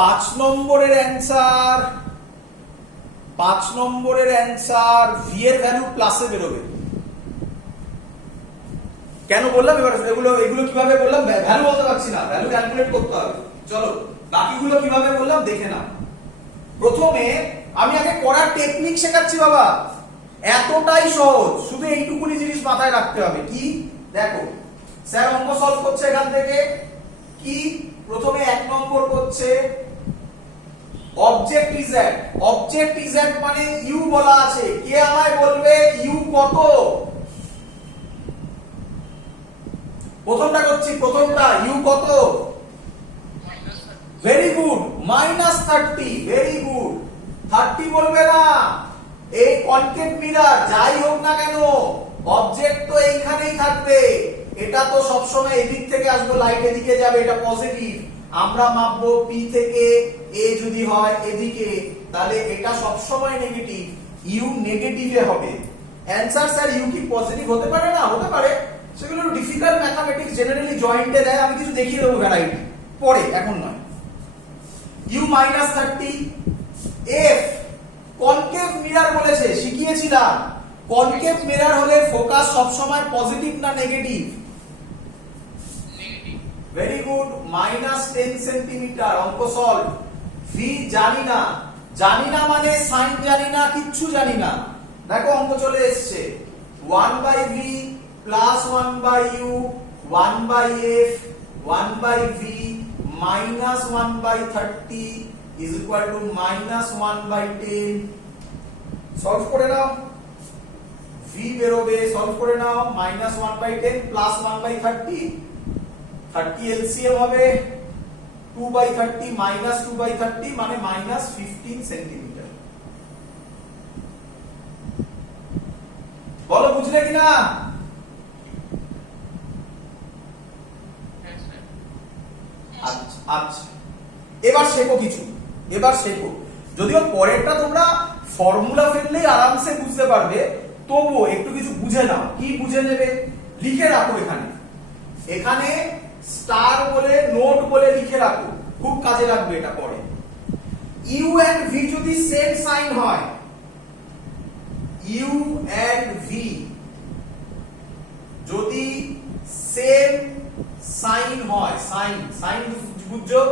5 নম্বরের answer V এর value প্লাসে বেরোবে। কেন বললাম এবার এগুলো কিভাবে বললাম, ভ্যালু বলতে পারছি না, ভ্যালু ক্যালকুলেট করতে হবে। চলো বাকিগুলো কিভাবে বললাম দেখে নাও। প্রথমে আমি আগে করার টেকনিক শেখাচ্ছি বাবা, এতটাই সহজ, শুধু এইটুকুনি জিনিস মাথায় রাখতে হবে। কি দেখো, স্যার অঙ্ক সলভ করছে এখান থেকে, কি প্রথমে 1 নম্বর করছে অবজেক্ট ইজ এট মানে ইউ বলা আছে, কে আমায় বলবে ইউ কত? প্রথমটা করছি, প্রথমটা ইউ কত? Very good, -30, very good. 30 বলবে না, এই কনকেভ মিরর যাই হোক না কেন অবজেক্ট তো এইখানেই থাকবে, এটা তো সবসময় এদিক থেকে আসবে, লাইট এদিকে যাবে, এটা পজিটিভ। আমরা মাপবো পি থেকে এ যদি হয় এদিকে, তাহলে এটা সবসময় নেগেটিভ, ইউ নেগেটিভে হবে। অ্যানসার স্যার ইউ কি পজিটিভ হতে পারে না? হতে পারে, সেগুলো ডিফিকাল্ট ম্যাথমেটিক্স, জেনারেলি জয়েন্টে দেয়, আমি কিছু দেখিয়ে দেবো ভ্যারাইটি পরে, এখন নয়। ইউ -30, এফ কনকেভ মিরর বলেছে, শিখিয়েছিলাম কনকেভ মিরর হলে ফোকাস সবসময় পজিটিভ না নেগেটিভ? Very good, -10 centimetre. অঙ্ক সলভ। ভি জানি না মানে সাইন জানি না, কিচ্ছু জানি না। দেখো অঙ্ক চলে এসছে, 1/v plus 1/u 1/f 1/v minus 1/30 is equal to -1/10। Solve করে নাও, v বেরোবে, সলভ করে নাও। -1/10 প্লাস 1/30, 30 এলসিএম হবে 2/30 মাইনাস 2/30 মানে -15 সেন্টিমিটার। বলো বুঝলে কিনা? আচ্ছা, এবার শেখো কিছু, যদিও পরেরটা তোমরা ফর্মুলা ফেললেই আরামসে বুঝতে পারবে, তবুও একটু কিছু বুঝে নাও। কি বুঝে নেবে? লিখে রাখো, এখানে স্টার বলে নোট বলে লিখে রাখো, খুব কাজে লাগবে এটা পরে। ইউ এন্ড ভি যদি সেম সাইন হয়, ইউ এন্ড ভি যদি সেম সাইন হয়, সাইন বুঝছো,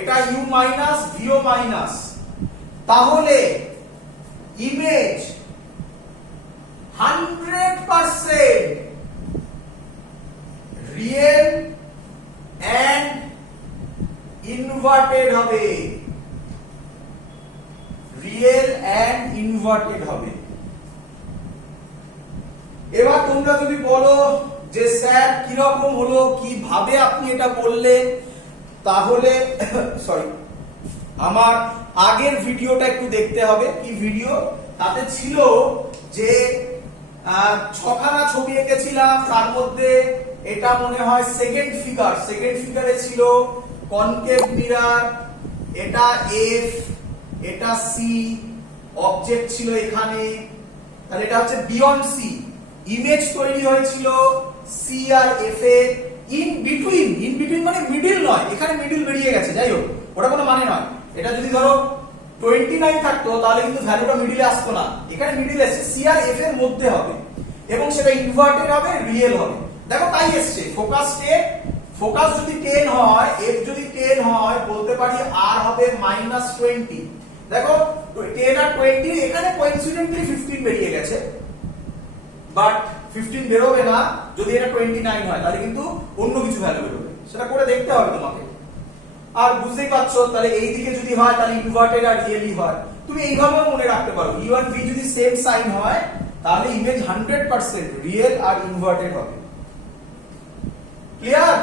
এটা ইউ মাইনাস ভিও মাইনাস, তাহলে ইমেজ 100% রিয়েল এন্ড ইনভার্টেড হবে, রিয়েল এন্ড ইনভার্টেড হবে। এবার তোমরা যদি বলো যে স্যার কিরকম হলো, কিভাবে আপনি এটা বললেন, তাহলে সরি, আমার আগের ভিডিওটা একটু দেখতে হবে। কি ভিডিও? তাতে ছিল যে 6খানা ছবি এঁকেছিলাম, তার মধ্যে এটা মনে হয় সেকেন্ড ফিগারে ছিল কনকেভ মিরর, এটা এফ, এটা সি, অবজেক্ট ছিল এখানে, তাহলে এটা হচ্ছে বিয়ন্ড সি। ইমেজ তৈরি হয়েছিল সি আর এফ এ ইন বিটুইন মানে মিডিল নয়, এখানে মিডিল বেরিয়ে গেছে, যাই হোক ওটা কোনো মানে নয়। এটা যদি ধরো 29 থাকতো তাহলে কিন্তু ভ্যালুটা মিডিলে আসতো না, এখানে মিডিল এসেছে, সি আর এফ এর মধ্যে হবে এবং সেটা ইনভার্টেড হবে, রিয়েল হবে। দেখো তাই এসছে, ফোকাস যদি 10 হয়, এফ যদি 10 হয়, বলতে পারি আর হবে -20। দেখো 10 আর 20 এখানে কোইন্সিডেন্টলি 15 বেরিয়ে গেছে, বাট 15 বেরোবে না যদি এটা 29 হয়, তাহলে কিন্তু অন্য কিছু ভ্যালু বেরোবে, সেটা করে দেখতে হবে তোমাকে। আর বুঝতেই পারছো, তাহলে এই দিকে যদি হয় তাহলে ইনভার্টেড আর রিয়েলি হয়, তুমি এইভাবেও মনে রাখতে পারো। ইউ আর ভি যদি সেম সাইন হয় তাহলে ইমেজ 100% রিয়েল আর ইনভার্টেড হবে। ক্লিয়ার?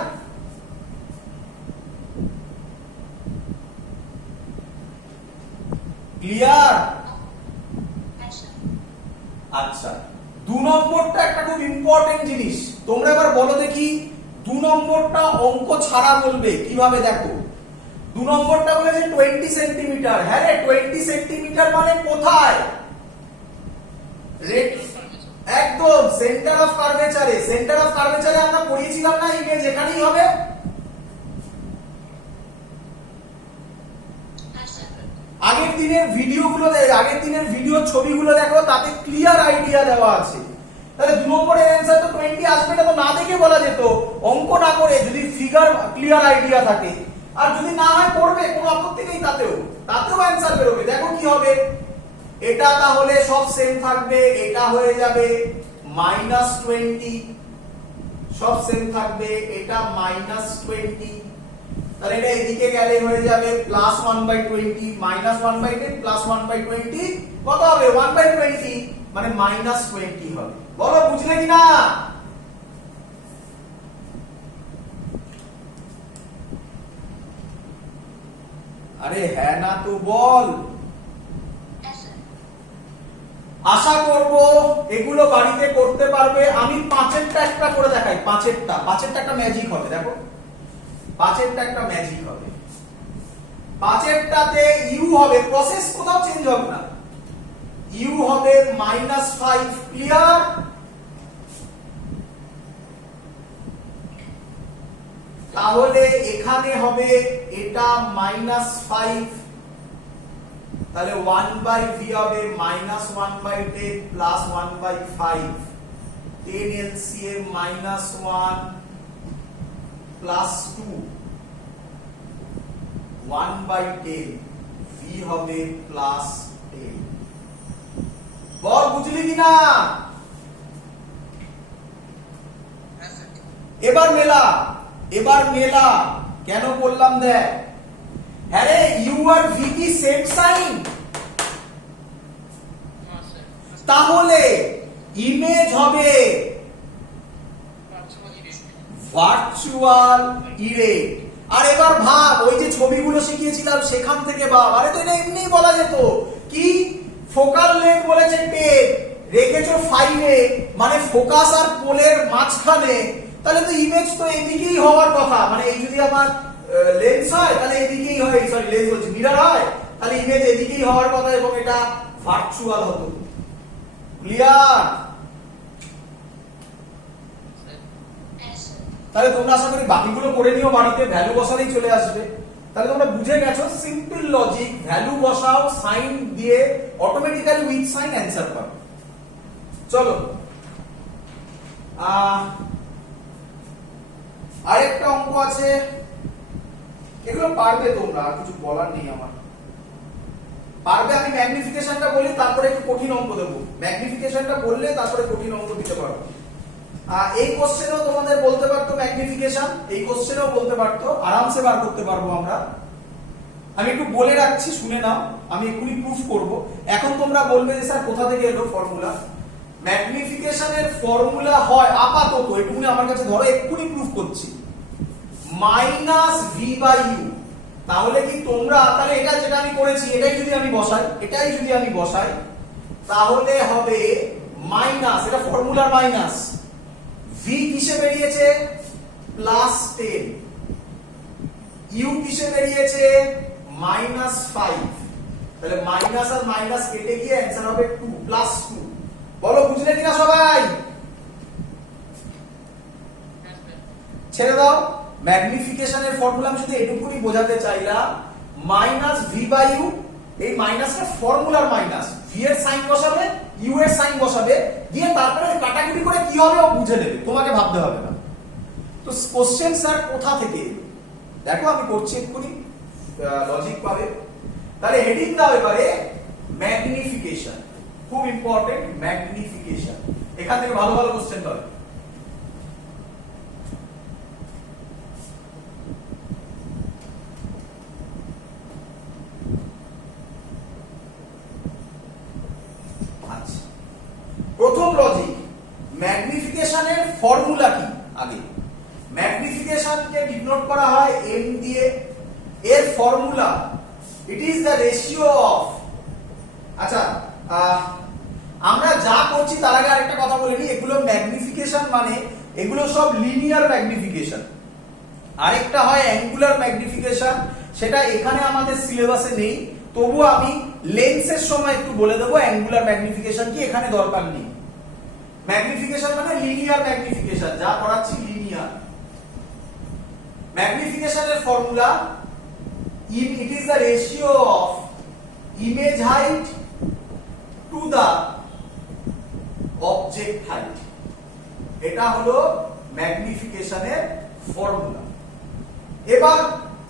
আচ্ছা, 2 নম্বরটা একটা খুব ইম্পর্টেন্ট জিনিস, তোমরা এবার বলো দেখি 2 নম্বরটা অঙ্ক ছাড়া বলবে কিভাবে। দেখো 2 নম্বরটা বলেছে 20 সেন্টিমিটার। হ্যাঁ রে, 20 সেন্টিমিটার মানে কোথায়? একদম সেন্টার অফ কার্ভেচারে। সেন্টার অফ কার্ভেচারে আমরা পড়িয়েছিলাম না, ইমেজ এখানেই হবে। আগের দিনের ভিডিও ছবিগুলো দেখো, তাতে ক্লিয়ার আইডিয়া দেওয়া আছে। তাহলে 2 নম্বরের অ্যানসার তো 20 আসবে, এটা তো না দেখে বলা যেত, অঙ্ক না করে যদি ফিগার ক্লিয়ার আইডিয়া থাকে। আর যদি না হয় করবে, কোনো আপত্তি নেই, তাতেও অ্যানসার বেরোবে। দেখো কি হবে, এটা তাহলে সব সেম থাকবে, এটা হয়ে যাবে -20, সব সেম থাকবে, এটা -20, তাহলে এটা এদিকে গেলে হয়ে যাবে +1/20, -1/10 +1/20 কত হবে 1/20, মানে -20 হবে। বলো বুঝলে কিনা? আরে হ্যাঁ না তো বল। আশা করব এগুলো বাড়িতে করতে পারবে। আমি 5এরটা একটা করে দেখাই, 5এরটা একটা ম্যাজিক হবে। দেখো 5এরটা একটা ম্যাজিক হবে। 5এরটাতে ইউ হবে, প্রসেস কোথাও চেঞ্জ হবে না, ইউ হবে -5, ক্লিয়ার? তাহলে এখানে হবে এটা -5, তাহলে 1/v হবে -1/10 +1/5, 10 LCM -1 +2, 1/10, v হবে +10। বল বুঝলি কিনা? এবার মেলা কেন বললাম দেখ। হ্যাঁ রে, ইউ আর ভি কি সেম সাইন, তাহলে ইমেজ হবে ভার্চুয়াল ইরেক্ট। আর এবার ভাব, ওই যে ছবিগুলো শিখিয়েছিলাম সেখান থেকে ভাব। আরে তো এটা এমনিই বলা যেত, কি ফোকাল লেন্থ বলেছে 10, রেখেছো 5 মানে ফোকাস আর পোলের মাঝখানে, তাহলে তো ইমেজ তো এদিকেই হওয়ার কথা। মানে এই যদি আমার লেন্স হয় তাহলে এদিকেই হয়, সরি লেন্স বলছি, মিরর হয়, তাহলে ইমেজ এদিকেই হওয়ার কথা এবং এটা ভার্চুয়াল হতো। ক্লিয়ার? তাহলে তোমরা আশা করি বাকিগুলো করে নিও বাড়িতে, ভ্যালু বসালেই চলে আসবে। তাহলে তোমরা বুঝে গেছো সিম্পল লজিক, ভ্যালু বসাও, সাইন দিয়ে অটোমেটিক্যালি উইথ সাইন অ্যানসার পাবে। চলো আরেকটা অঙ্ক আছে, এগুলো পারবে তোমরা, আর কিছু বলার নেই আমার। পারবে। আমি ম্যাগনিফিকেশনটা বলি, তারপরে একটু কঠিন অঙ্ক দেবো। ম্যাগনিফিকেশনটা বললে তারপরে কঠিন অঙ্ক দিতে পারবো। এই কোশ্চেনেও তোমাদের বলতে পারতো ম্যাগনিফিকেশন, এই কোশ্চেনেও বলতে পারতো, আরামসে বার করতে পারবো আমরা। আমি একটু বলে রাখছি, শুনে নাও, আমি এক্ষুনি প্রুফ করব। এখন তোমরা বলবে যে স্যার কোথা থেকে এলো ফর্মুলা। ম্যাগনিফিকেশনের ফর্মুলা হয় আপাতত, এটুকুনি আমার কাছে ধরো, এক্ষুনি প্রুফ করছি, -v/u। তাহলে কি তোমরা, তাহলে এটা যেটা আমি করেছি এটাই যদি আমি বসাই, তাহলে হবে মাইনাস, এটা ফর্মুলার মাইনাস, v কিসে বেরিয়েছে +10, u কিসে বেরিয়েছে -5, তাহলে মাইনাস আর মাইনাস কেটে গিয়ে অ্যানসার হবে 2 +2। বলো বুঝলে কিনা সবাই? ছেড়ে দাও। ম্যাগনিফিকেশনের ফর্মুলা আমি শুধু এটুকুনি বোঝাতে চাইলাম, -v/u, এই মাইনাসটা ফর্মুলার মাইনাস, v এর সাইন বসাবে, u এর সাইন বসাবে, দিয়ে তারপরে কাটাকুটি করে কি হবে ও বুঝে নেবে, তোমাকে ভাবতে হবে না। তো কোশ্চেন স্যার কোথা থেকে, দেখো আমি করছি এক্ষুনি, লজিক পাবে। তাহলে হেডিং দাও এবারে ম্যাগনিফিকেশন, খুব ইম্পর্টেন্ট ম্যাগনিফিকেশন, এখান থেকে ভালো ভালো কোশ্চেন পাবে। প্রথম লজিক, ম্যাগনিফিকেশনের ফর্মুলা কি? আগে ম্যাগনিফিকেশনকে ডিনোট করা হয় m দিয়ে, এর formula it is the ratio of. আচ্ছা, আমরা যা করছি তার আগে আরেকটা কথা বলে নিই, এগুলো ম্যাগনিফিকেশন মানে এগুলো সব লিনিয়ার ম্যাগনিফিকেশন। আরেকটা হয় অ্যাঙ্গুলার ম্যাগনিফিকেশন, সেটা এখানে আমাদের সিলেবাসে নেই, তবু আমি লেন্সের সময় একটু বলে দেবো অ্যাঙ্গুলার ম্যাগনিফিকেশন কি, এখানে দরকার নেই। ম্যাগনিফিকেশন মানে লিনিয়ার ম্যাগনিফিকেশন, যা পড়াচ্ছি লিনিয়ার। ম্যাগনিফিকেশনের formula, it is the ratio of image height to the object height, এটা হলো ম্যাগনিফিকেশনের ফর্মুলা। এবার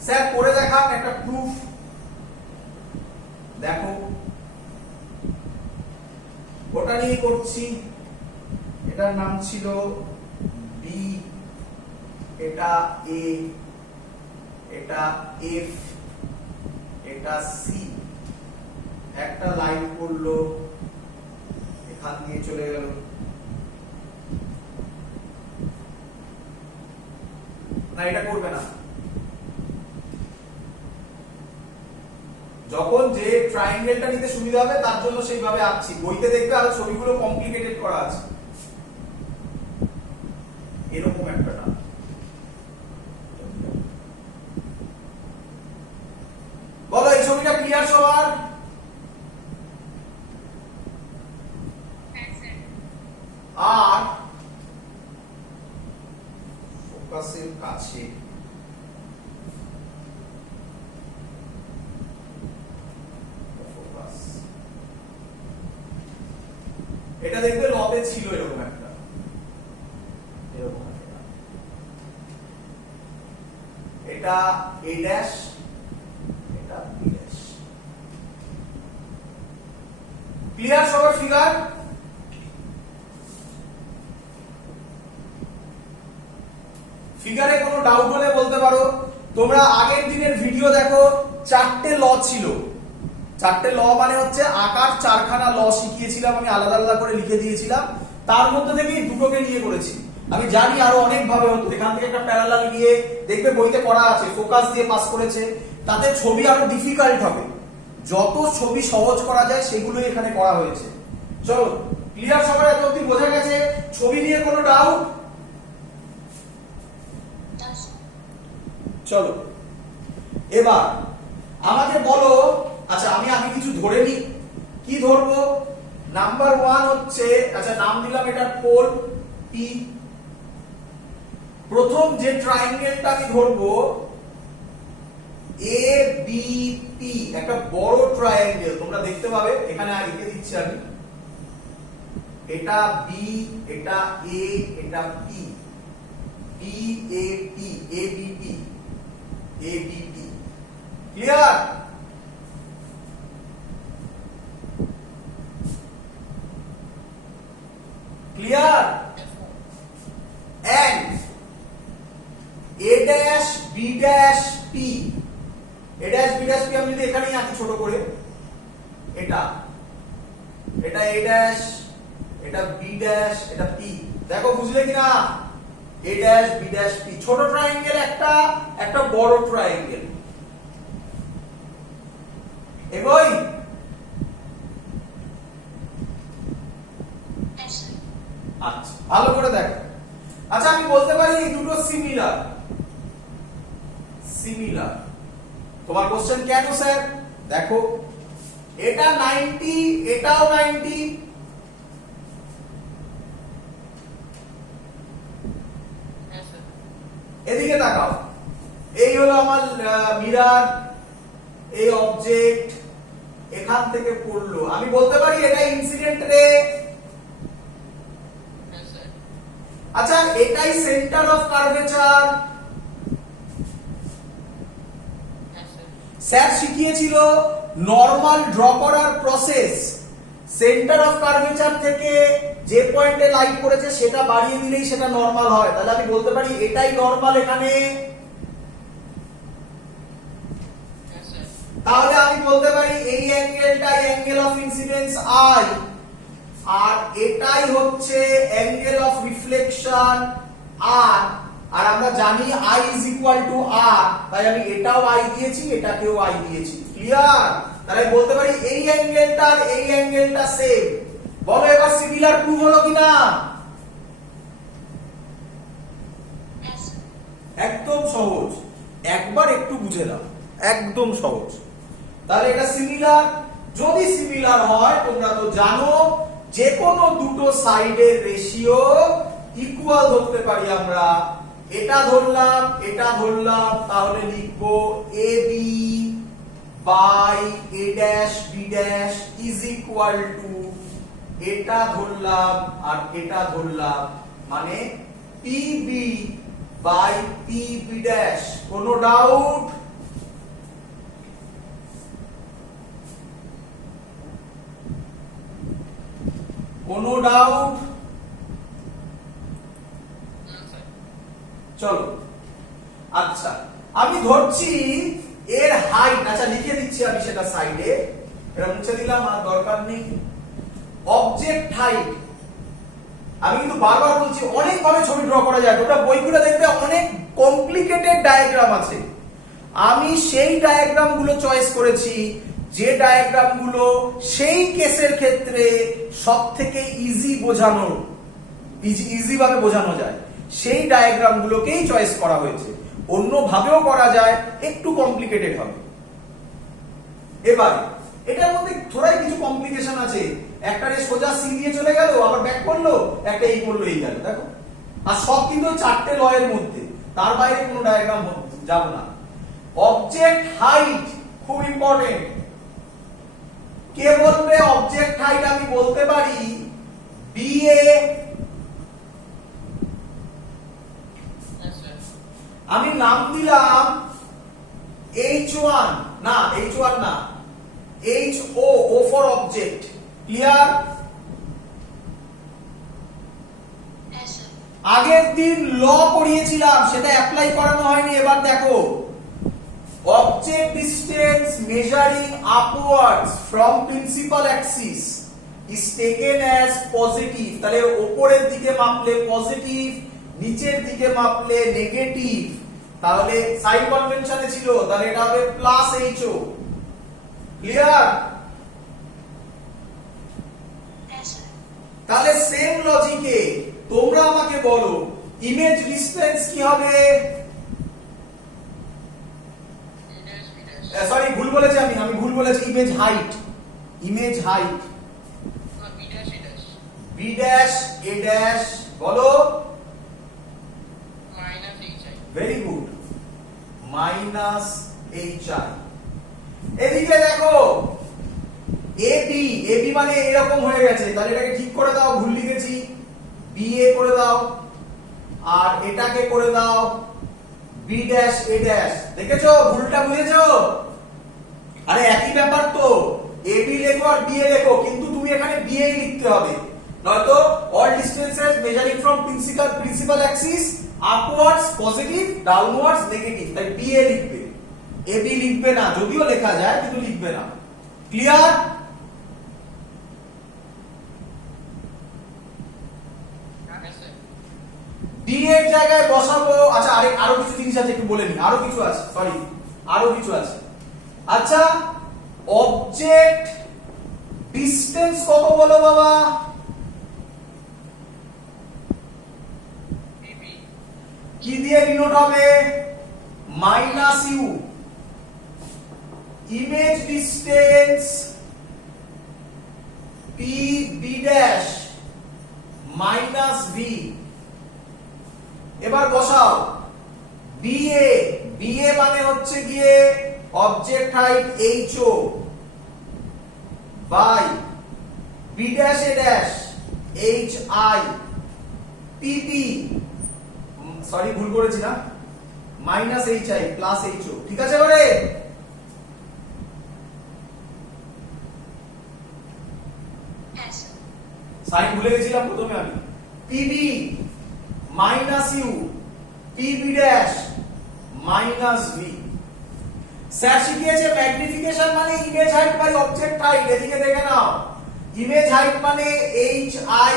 স্যার করে দেখান একটা প্রুফ। দেখো ওটা নিয়ে করছি। এটার নাম ছিল বি, এটা এ, এটা এফ, এটা সি, একটা লাইন পড়লো এখান দিয়ে চলে গেল, না এটা করবে না। যখন যে ট্রায়াঙ্গেলটা নিতে সুবিধা হবে তার জন্য সেইভাবে আঁকছি, বইতে দেখবে আরো ছবিগুলো কমপ্লিকেটেড করা আছে, এরকম একটা না। বলো এই ছবিটা ক্লিয়ার সবার? আর ফোকাসের কাছে ফোকাস, এটা দেখবে লবে ছিল এরকম একটা, এরকম একটা, এটা এ ড্যাশ, এটা বি ড্যাশ। ক্লিয়ার সবার ফিগার? ফিগারে কোনো ডাউট হলে বলতে পারো। তোমরা আগের দিনের ভিডিও দেখো, 4টে ল ছিল। 4টে ল মানে হচ্ছে আকার 4খানা ল শিখিয়েছিলাম, আমি আলাদা আলাদা করে লিখে দিয়েছিলাম, তার মধ্যে থেকেই দুটোকে নিয়ে করেছি। আমি জানি আরো অনেক ভাবে হতো, এখান থেকে একটা প্যারালাল নিয়ে দেখবে বইতে করা আছে, ফোকাস দিয়ে পাস করেছে, তাতে ছবি আরো ডিফিকাল্ট হবে। যত ছবি সহজ করা যায় সেগুলোই এখানে করা হয়েছে। চলো ক্লিয়ার সবার? এত অবধি বোঝা গেছে? ছবি নিয়ে কোনো ডাউট? চলো এবার আমাকে বলো, আচ্ছা আমি আগে কিছু ধরে নিই। কি ধরবো? নাম্বার 1 হচ্ছে, আচ্ছা নাম দিলাম এটার পোল পি। প্রথম যে ট্রায়াঙ্গেলটা আমি ধরবো এ বি পি, একটা বড় ট্রায়াঙ্গেল, তোমরা দেখতে পাবে এখানে লিখে দিচ্ছি আমি, এটা বি, এটা এ, এটা P, B A P, A B P, A B P. Clear? Clear? And A dash B dash P, A dash B dash P আমি যদি এখানেই আঁকি ছোট করে, এটা এটা এ ড্যাশ, এটা বি ড্যাশ, এটা পি। দেখো বুঝলে কিনা? A dash B dash P, ছোট ট্রায়াঙ্গেল একটা, একটা বড় ট্রায়াঙ্গেল। এগোই? আচ্ছা ভালো করে দেখো। আচ্ছা আমি বলতে পারি এই দুটো সিমিলার, সিমিলার। তোমার কোশ্চেন কেন স্যার? দেখো এটা 90, এটাও 90, এদিকে তাকাও, এই হলো আমার মিরর, এই অবজেক্ট এখান থেকে পড়লো, আমি বলতে পারি এটা ইনসিডেন্ট রে। আচ্ছা এটাই সেন্টার অফ কার্ভেচার। স্যার শিখিয়েছিল নরমাল ড্র করার প্রসেস, সেন্টার অফ কার্ভেচার থেকে যে পয়েন্টে লাইট পড়েছে সেটা বাড়িয়ে দিলেই সেটা নরমাল হয়। তাহলে আমি বলতে পারি এটাই নরমাল এখানে। তাহলে আমি বলতে পারি এই অ্যাঙ্গেলটাই অ্যাঙ্গেল অফ ইনসিডেন্স আই, আর এটাই হচ্ছে অ্যাঙ্গেল অফ রিফ্লেকশন আর। আর আমরা জানি I is equal to R, তাই আমি এটাও I দিয়েছি, এটাকেও I দিয়েছি। ক্লিয়ার? তাহলে বলতে পারি এই অ্যাঙ্গেলটা আর এই অ্যাঙ্গেলটা সেম। বলো এবার সিমিলার প্রুফ হলো কিনা? একদম সহজ, একবার একটু বুঝে নাও, একদম সহজ। তাহলে এটা সিমিলার। যদি সিমিলার হয় তোমরা তো জানো যে কোনো দুটো সাইডের রেশিও ইকুয়াল ধরতে পারি আমরা। এটা ধরলাম, এটা ধরলাম, তাহলে লিখবো A B by A dash B dash is equal to এটা ধরলাম আর এটা ধরলাম, মানে পিবি বাই পিবি ড্যাশ। কোনো ডাউট? কোনো ডাউট? চলো, আচ্ছা আমি ধরছি এর হাইট, আচ্ছা লিখে দিচ্ছি আমি সেটা সাইডে, এটা মুছে দিলাম, আর দরকার নেই। অবজেক্ট হাইট, আমি কিন্তু বারবার বলছি অনেক ভাবে ছবি ড্র করা যায়, তোমরা বইগুলো দেখবে অনেক কমপ্লিকেটেড ডায়াগ্রাম আছে। আমি সেই ডায়াগ্রাম গুলো চয়েস করেছি যে ডায়াগ্রাম গুলো সেই কেসের ক্ষেত্রে সব থেকে ইজি বোঝানো, ইজি ভাবে বোঝানো যায়, সেই ডায়াগ্রাম গুলোকেই চয়েস করা হয়েছে। অন্য ভাবেও করা যায়, একটু কমপ্লিকেটেড হবে। এবারে এটার মধ্যে থোড়াই কিছু কমপ্লিকেশন আছে, একটা রে সোজা সি দিয়ে চলে গেল, আবার ব্যাক করলো, একটা এই করলো, এই গেল, দেখো। আর সব কিন্তু চারটে লয়ের মধ্যে, তার বাইরে কোনো ডায়াগ্রাম যাব না। অবজেক্ট হাইট খুব ইম্পর্টেন্ট। কে বলবে অবজেক্ট হাইট? আমি বলতে পারি বিএ, আমি নাম দিলাম H1, না H1 না, HO, O for object, clear? আগের দিন ল পড়িয়েছিলাম, সেটা অ্যাপ্লাই করানো হয়নি, এবার দেখো। Object distance measuring upwards from principal axis is taken as positive, তাহলে উপরের দিকে মাপলে পজিটিভ, নিচের দিকে মাপলে নেগেটিভ, তাহলে সাইন কনভেনশনে ছিল, তাহলে এটা হবে প্লাস এইচও। ক্লিয়ার? তাহলে সেম লজিকে তোমরা আমাকে বলো ইমেজ ডিসটেন্স কি হবে? সরি, ভুল বলেছি আমি ভুল বলেছি, image height, image height B dash A dash, বলো। Very good, minus H I. এদিকে দেখো এবি, এবি মানে এরকম হয়ে গেছে, তাহলে এটাকে ঠিক করে দাও, ভুল লিখেছি, বিএ করে দাও, আর এটাকে করে দাও বি ড্যাশ এ ড্যাশ। দেখেছো ভুলটা, বুঝেছো? আরে একই ব্যাপার তো, এবি লেখো আর বিএ লেখো, কিন্তু তুমি এখানে বিএ লিখতে হবে, নয়তো all distances measuring from principal Axis upwards positive, downwards negative, তাই বিএ লিখবে, এবি লিখবে না, যদিও লেখা যায় কিন্তু লিখবে না। ক্লিয়ার? ডি এর জায়গায় বসাবো, আচ্ছা আরো কিছু জিনিস আছে একটু বলে নি, আরো কিছু আছে, সরি আরো কিছু আছে। আচ্ছা অবজেক্ট ডিসটেন্স কত বলো বাবা? কি দিয়ে ডিনোট হবে? Minus u. Image distance P B dash minus v. এবার বসাও বিএ, বিএ মানে হচ্ছে গিয়ে object height HO by B dash A dash H I, PP, sorry ভুল করেছি না, minus H I plus HO. ঠিক আছে? এবারে সাইন ভুলে গেছিলাম প্রথমে আমি। PB minus u, PB dash minus v. Sir শিখিয়েছে ম্যাগনিফিকেশন মানে image height by object height. এদিকে দেখে নাও, ইমেজ হাইট মানে H I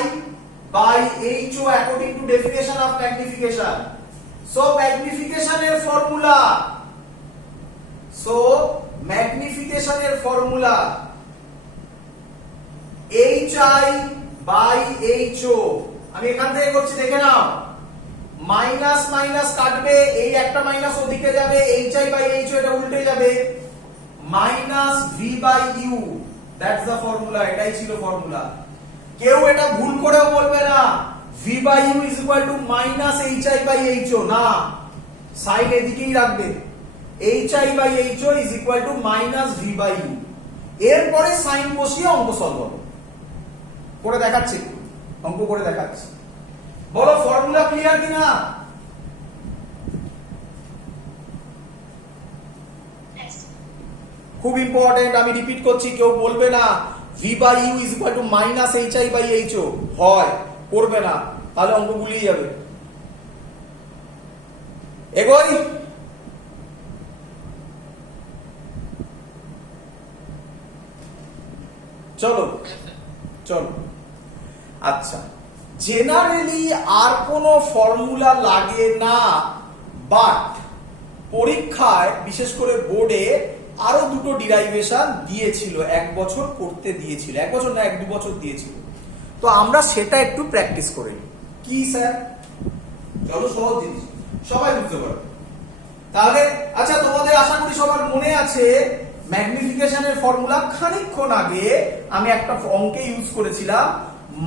by HO according to definition of magnification. So ম্যাগনিফিকেশনের ফর্মুলা, ম্যাগনিফিকেশনের formula H I by HO. আমি এখান থেকে করছি, দেখে নাও, মাইনাস মাইনাস কাটবে, এই একটা মাইনাস ওদিকে যাবে, এইচ আই বাই এইচও এটা উল্টে যাবে, minus v by u, that's the formula. এটাই ছিল ফর্মুলা। কেউ এটা ভুল করেও বলবে না v by u is equal to minus H I by HO, না, সাইন এদিকেই রাখবে। hi/ho is equal to minus v/u। এরপরে সাইন বসিয়ে অঙ্ক সলভ হবে। করে দেখাচ্ছি, অঙ্ক করে দেখাচ্ছি। বলো ফর্মুলা ক্লিয়ার কিনা? খুব ইম্পর্টেন্ট, আমি রিপিট করছি, কেউ বলবে না v/u is equal to minus hi/ho হয়, করবে না, তাহলে অঙ্ক গুলিয়ে যাবে। এগোই। চলো চলো। আচ্ছা, জেনারেলি আর কোনো ফর্মুলা লাগে না, বাট পরীক্ষায় বিশেষ করে বোর্ডে আরো দুটো ডিরাইভেশন দিয়েছিল, এক বছর করতে দিয়েছিল, এক বছর না 1-2 বছর দিয়েছিল। তো আমরা সেটা একটু প্র্যাকটিস করে নিই। কি স্যার? চলো, সহজ জিনিস, সবাই বুঝতে পারবে। তাহলে আচ্ছা, তোমাদের আশা করি সবার মনে আছে ম্যাগনিফিকেশনের ফর্মুলা। খানিকক্ষণ আগে আমি একটা অঙ্কে ইউজ করেছিলাম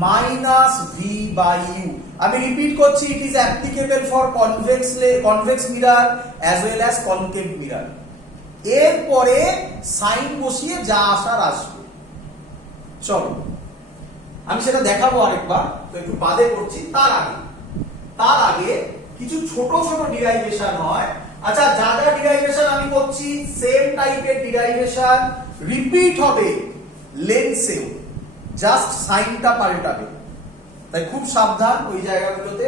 মাইনাস v/u। আমি রিপিট করছি, it is applicable for convex mirror as well as concave mirror. এরপরে সাইন বসিয়ে যা আসার আসবে। চলো, আমি সেটা দেখাবো আরেকবার, তো একটু বাদে করছি। তার আগে কিছু ছোট ছোট ডিরাইভেশন হয়। আচ্ছা, যা যা ডিরাইভেশন আমি করছি সেম টাইপের ডিরাইভেশন রিপিট হবে লেন্সেও, জাস্ট সাইনটা পাল্টাবে। তাই খুব সাবধান ওই জায়গাগুলোতে।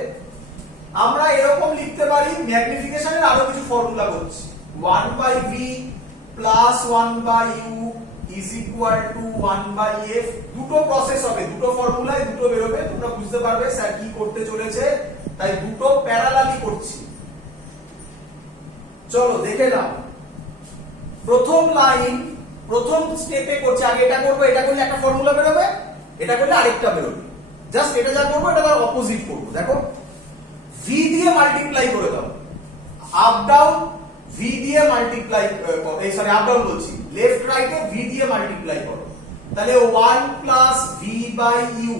আমরা এরকম লিখতে পারি, ম্যাগনিফিকেশনের আরো কিছু ফর্মুলা করছি। 1/v plus 1/u is equal to 1/f। দুটো প্রসেস হবে, দুটো ফর্মুলায় দুটো বেরোবে, তোমরা বুঝতে পারবে স্যার কি করতে চলেছে। তাই দুটো প্যারালালি করছি। চলো দেখে নাও। প্রথম লাইন প্রথম স্টেপে করছি, আগে এটা করবো, এটা করলে একটা ফর্মুলা বেরোবে, এটা করলে আরেকটা বেরোবে। জাস্ট এটা যা করবো এটা তার অপোজিট করবো। দেখো, v দিয়ে মাল্টিপ্লাই করে দাও, আপ ডাউন v দিয়ে মাল্টিপ্লাই, সরি আপ ডাউন বলছি, লেফট রাইটে v দিয়ে মাল্টিপ্লাই করো। তাহলে 1 প্লাস v/u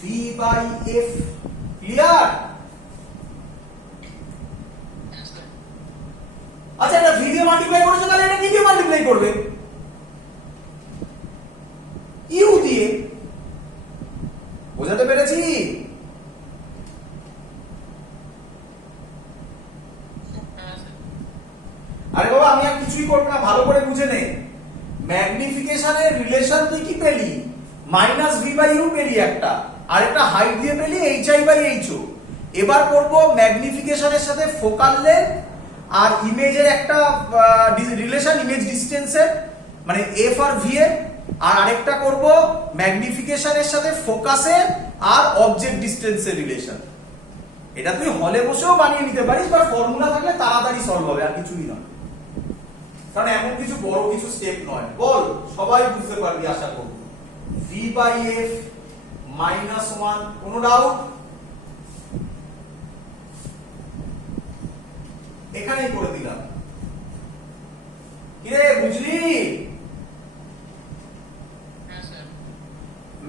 v/f। ক্লিয়ার? আচ্ছা, এটা v দিয়ে মাল্টিপ্লাই করেছে, তাহলে এটা কি দিয়ে মাল্টিপ্লাই করবে? u দিয়ে। বোঝাতে পেরেছি? আরে বাবা, আমি আর কিছুই করব না, ভালো করে বুঝে নে। ম্যাগনিফিকেশনের রিলেশন তুই কি পেলি? মাইনাস v/u পেলি একটা, আর একটা হাইট দিয়ে পেলি hi/ho। এবার করব ম্যাগনিফিকেশনের সাথে ফোকাল লেন্থ আর ইমেজের একটা রিলেশন, ইমেজ ডিসটেন্সের, মানে f আর v এর। আর আরেকটা করব ম্যাগনিফিকেশনের সাথে ফোকাসের আর অবজেক্ট ডিসটেন্সের রিলেশন। এটা তুই হলে বসেও বানিয়ে নিতে পারিস, বা ফর্মুলা থাকলে তাড়াতাড়ি সলভ হবে, আর কিছুই নয়। কারণ এমন কিছু বড় কিছু স্টেপ নয়। বল, সবাই বুঝতে পারবি আশা করব। v/f মাইনাস 1, কোনো ডাউট? এখানেই করে দিলাম। কিরে, বুঝলি?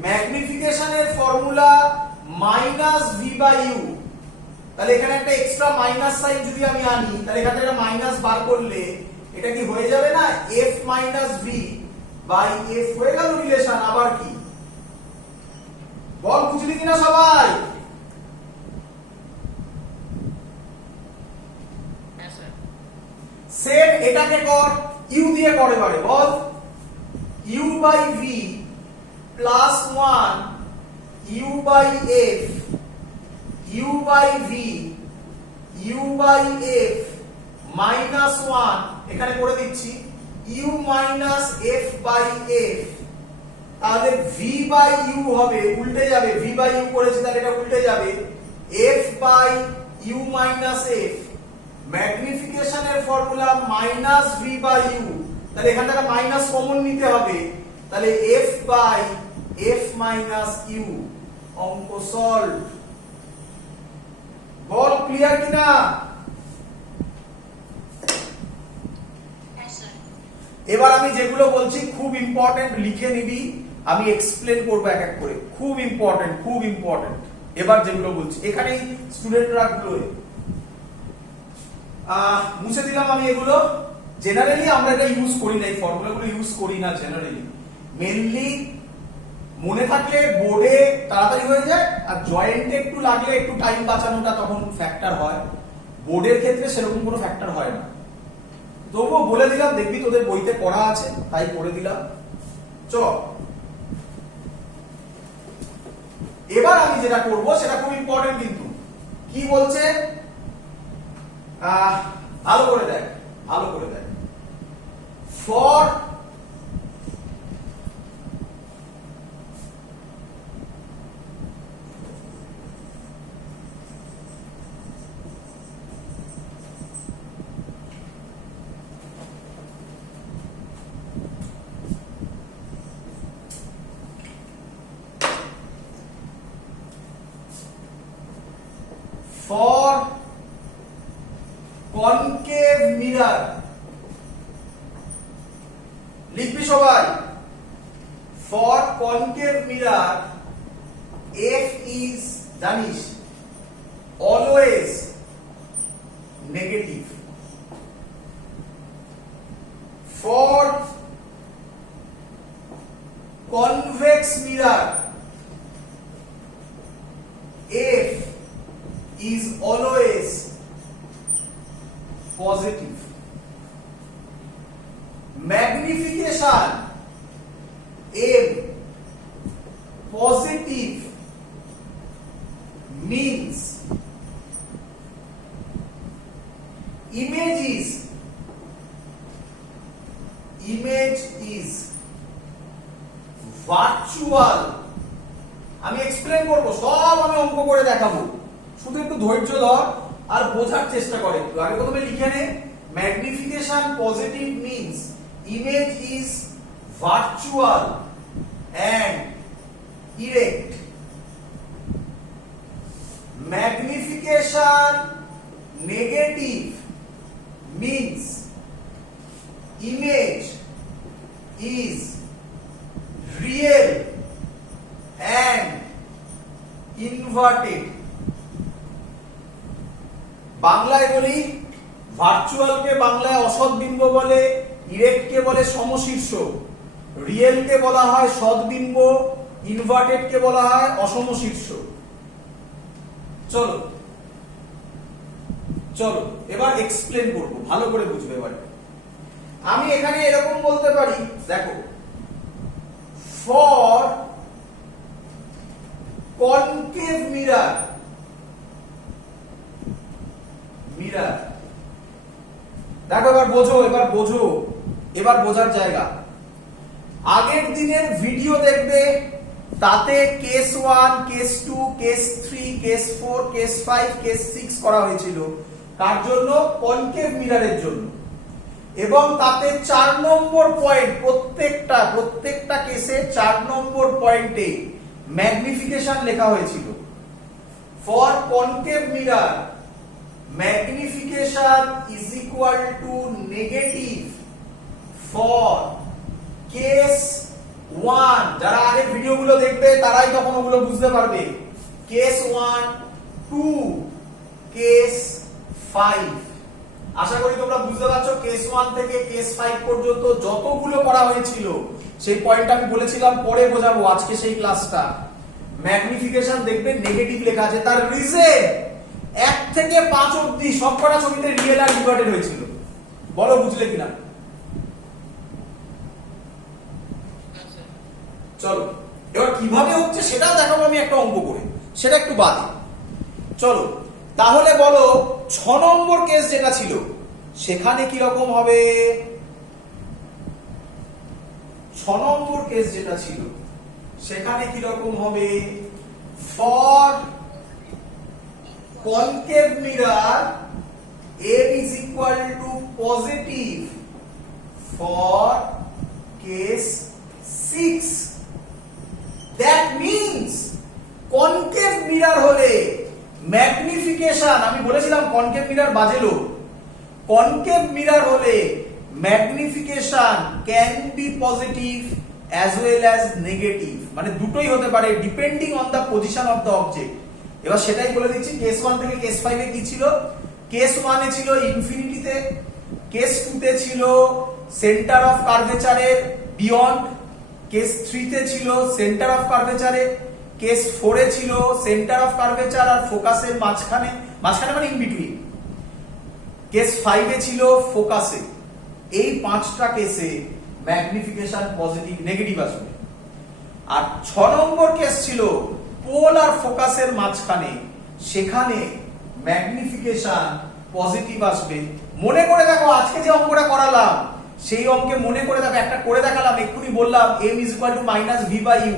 ম্যাগনিফিকেশনের ফর্মুলা মাইনাস v/u। তাহলে এখানে একটা এক্সট্রা মাইনাস সাইন যদি আমি আনি, তাহলে এখানে একটা মাইনাস বার করলে এটা কি হয়ে যাবে না f minus v by f হয়ে গেল রিলেশন। আবার কি বল, বুঝলি কিনা সবাই? সেম এটাকে কর, u দিয়ে কর। এবারে বল, u by v plus 1 u by f u by v u by f minus 1, এখানে করে দিচ্ছি u minus f by f। তাহলে v বাই u হবে, উল্টে যাবে, v বাই u করেছে তাহলে এটা উল্টে যাবে, f by u minus f। ম্যাগনিফিকেশনের formula minus v by u, তাহলে এখান থেকে মাইনাস কমন নিতে হবে, তাহলে f by f minus u। অঙ্ক সলভ। বল, ক্লিয়ার কিনা? এবার আমি যেগুলো বলছি খুব ইম্পর্টেন্ট, লিখে নিবি, আমি এক্সপ্লেন করবো এক এক করে। খুব ইম্পর্টেন্ট, খুব ইম্পর্টেন্ট। এবার যেগুলো বলছি এখানেই স্টুডেন্টরা গুলো। মুছে দিলাম আমি এগুলো। জেনারেলি আমরা এটা ইউজ করি না, এই ফর্মুলাগুলো ইউজ করি না জেনারেলি। মেনলি মনে থাকলে বোর্ডে তাড়াতাড়ি হয়ে যায়, আর জয়েন্টে একটু লাগলে একটু টাইম বাঁচানোটা তখন ফ্যাক্টর হয়। বোর্ডের ক্ষেত্রে সেরকম কোনো ফ্যাক্টর হয় না। তবুও বলে দিলাম, দেখবি তোদের বইতে পড়া আছে তাই পড়ে দিলাম। চল এবার আমি যেটা করব সেটা খুব ইম্পর্টেন্ট, কিন্তু কি বলছে ভালো করে দেখ, ভালো করে দেখ। ফর for concave mirror লিখবি সবাই। for concave mirror f is জানিস always negative. for convex mirror f is always positive. Magnification M positive means image is virtual. আমি এক্সপ্লেন করব, সব আমি অঙ্ক করে দেখাবো, শুধু একটু ধৈর্য ধর আর বোঝার চেষ্টা করে। একটু আগে প্রথমে লিখে নে, magnification positive means image is virtual and erect. Magnification negative means image is real and inverted. বাংলায় বলি, ভার্চুয়ালকে বাংলায় অসৎবিম্ব বলে, ইরেক্টকে বলে সমশীর্ষ, রিয়েলকে বলা হয় সৎবিম্ব, ইনভার্টেডকে বলা হয় অসমশীর্ষ। চলো চলো এবার এক্সপ্লেন করব, ভালো করে বুঝবে এবার। আমি এখানে এরকম বলতে পারি, দেখো, ফর কনকেভ মিরর দেখো, এবার বোঝো, এবার বোঝার জায়গা। আগের দিনের ভিডিও দেখবে, তাতে case 1, case 2, case 3, case 4, case 5, case 6 করা হয়েছিল। তার জন্য কনকেভ মিররের জন্য, এবং তাতে 4 নম্বর পয়েন্ট, প্রত্যেকটা কেসে 4 নম্বর পয়েন্টে ম্যাগনিফিকেশন লেখা হয়েছিল। For concave mirror magnification is equal to negative for case 1। যারা আগের ভিডিওগুলো দেখবে তারাই তখন ওগুলো বুঝতে পারবে। Case 1, 2, case 5। আশা করি তোমরা বুঝতে পারছো। কেস 1 থেকে কেস 5 পর্যন্ত যতগুলো করা হয়েছিল সেই পয়েন্টটা আমি বলেছিলাম পরে বোঝাবো, আজকে সেই ক্লাসটা। ম্যাগনিফিকেশন দেখবে নেগেটিভ লেখা আছে, তার রিজন 1 থেকে 5 অবধি সবকটা ছবিতে রিয়েল আর ইনভার্টেড হয়েছিল। বলো বুঝলে কিনা? চলো এবার কিভাবে হচ্ছে সেটাও দেখাবো আমি একটা অঙ্ক করে, সেটা একটু বাদে। চলো তাহলে বলো 6 নম্বর কেস যেটা ছিল সেখানে কি রকম হবে? 6 নম্বর কেস যেটা ছিল সেখানে কি রকম হবে? For concave mirror m is equal to positive for case 6. that means concave mirror হলে ম্যাগনিফিকেশন, আমি বলেছিলাম কনকেভ মিরর বাজে লোক, কনকেভ মিরর হলে magnification can be positive as well as negative, মানে দুটোই হতে পারে depending on the position of the object. এবার সেটাই বলে দিচ্ছি, কেস 1 থেকে কেস 5 এ কি ছিল? কেস 1 এ ছিল ইনফিনিটিতে, কেস 2 তে ছিল সেন্টার অফ কার্ভেচারের বিয়ন্ড, কেস 3 তে ছিল সেন্টার অফ কার্ভেচারে, কেস 4 এ ছিল সেন্টার অফ কার্ভেচার আর ফোকাসের মাঝখানে, মাঝখানে মানে ইন বিটুইন, কেস 5 এ ছিল ফোকাসে। এই 5টা কেসে ম্যাগনিফিকেশন পজিটিভ নেগেটিভ আসবে। আর 6 নম্বর কেস ছিল পোল আর ফোকাসের মাঝখানে, সেখানে ম্যাগনিফিকেশন পজিটিভ আসবে। মনে করে দেখো আজকে যে অঙ্কটা করালাম সেই অঙ্কে মনে করে দেখো, একটা করে দেখালাম, এক্ষুনি বললাম m = -v/u,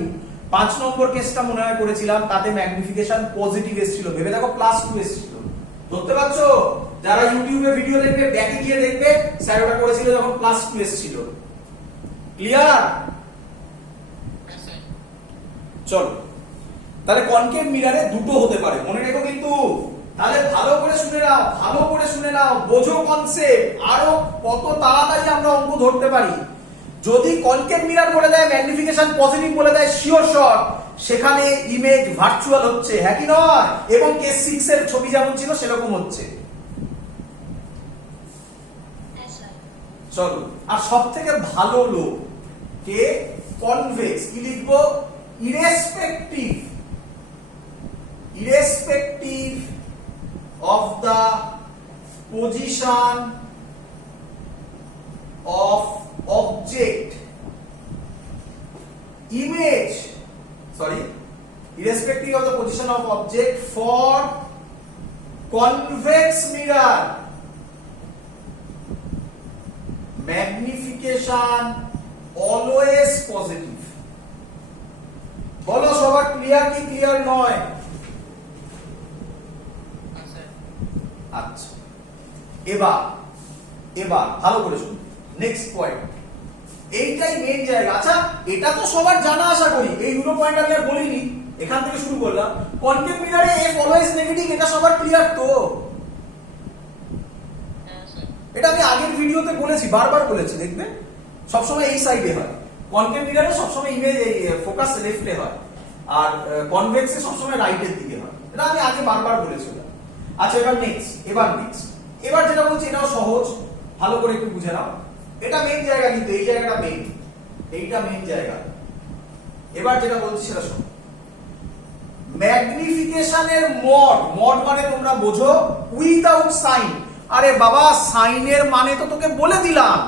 5 নম্বর কেসটা মনে হয় করেছিলাম, তাতে ম্যাগনিফিকেশন পজিটিভ এসেছিল, ভেবে দেখো +2 এসেছিল। ধরতে পারছো? যারা ইউটিউবে ভিডিও দেখবে ব্যাকে গিয়ে দেখবে স্যার ওটা করেছিল যখন +2 এসেছিল। ক্লিয়ার? চলো, তাহলে কনকেভ মিররে দুটো হতে পারে, মনে রেখো কিন্তু। তাহলে ভালো করে শুনে নাও, ভালো করে শুনে নাও, বোঝো কনসেপ্ট, আরো কত তাড়াতাড়ি আমরা অঙ্ক ধরতে পারি। যদি কনকেভ মিরর বলে দেয় ম্যাগনিফিকেশন পজিটিভ বলে দেয় শিওর শট, সেখানে ইমেজ ভার্চুয়াল হচ্ছে, হ্যাঁ কি নয়? এবং কেস 6 এর ছবি যেমন ছিল সেরকম হচ্ছে। চলো, আর সবথেকে ভালো লোক কে? কনভেক্স। কি লিখবো? irrespective of the position of object, irrespective of the position of object for convex mirror, magnification always positive। বলো সবার ক্লিয়ার কি ক্লিয়ার নয়? আচ্ছা, এবার ভালো করে শুনুন, নেক্সট পয়েন্ট, এইটাই মেইন জায়গা। আচ্ছা, এটা তো সবার জানা আশা করি, এই দুটো পয়েন্ট আমি আর বলিনি, এখান থেকে শুরু করলাম। কনকেভ মিররে f অলওয়েজ নেগেটিভ, এটা সবার ক্লিয়ার তো? এটা আমি আগের ভিডিওতে বলেছি, বারবার বলেছি, দেখবে সবসময় এই সাইডে হয়। কনকেভ মিররে সবসময় ইমেজ ফোকাস লেফটে হয়, আর কনভেক্সে সবসময় রাইটের দিকে হয়। এটা আমি আগে বারবার বলেছিলাম। আচ্ছা, এবার নেক্সট এবার যেটা বলছি এটাও সহজ, ভালো করে একটু বুঝে নাও। এটা মেইন জায়গা, কিন্তু এই জায়গাটা মেইন, এইটা মেইন জায়গা। এবার যেটা বলছি সেটা শোনো। ম্যাগনিফিকেশনের মড মানে তোমরা বোঝো উইদাউট সাইন। আরে বাবা, সাইনের মানে তো তোকে বলে দিলাম।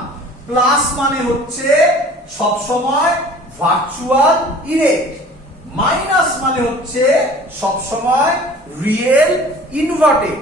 প্লাস মানে হচ্ছে সব সময় ভার্চুয়াল ইরেক্ট, মাইনাস মানে হচ্ছে সব সময় রিয়েল ইনভার্টেড।